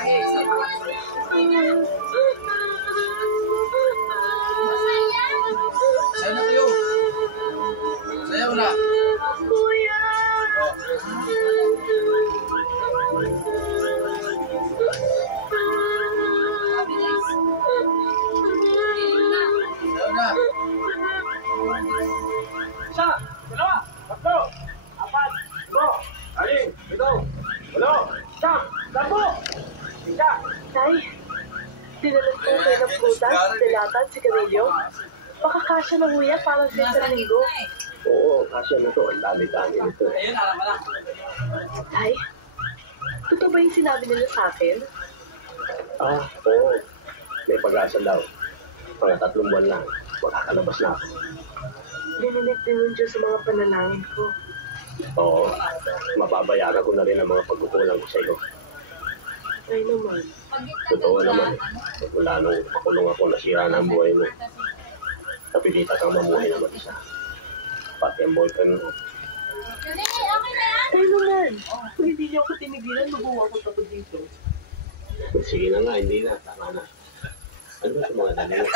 Sayo na kayo. Sayo na. Kuya! Sayo na. Isa, dalawa, tatlo, apat, lima, anim, ito, walo, siyam, sampu, isa. Tay, dinalag po kayo ng prutas, delatan, sigarilyo. Baka kasya na huya para sa isang linggo. Oo, kasya na to. Ang dami-dami nito. Ayun, alam mo lang. Tay, totoo ba yung sinabi nila sa akin? Ah, oo. May pag-asa daw. Mga 3 buwan lang. Makakalabas na ako. Dininig din yung Diyos sa mga panalangin ko. Oo. Mababayaran ko na rin ang mga pagkukulang ko sa iyo. Tay naman, Totoo naman. Mula nung pakulong ako, nasira na ang buhay mo. Napilita kang mamuhay na mag-isa. Pati ang boyfriend mo. tay naman, kung hindi niyo ako tinigilan, mabuha ko ako dito. Sige na nga, hindi na. Tama na. Ano ba sa mga dali mo?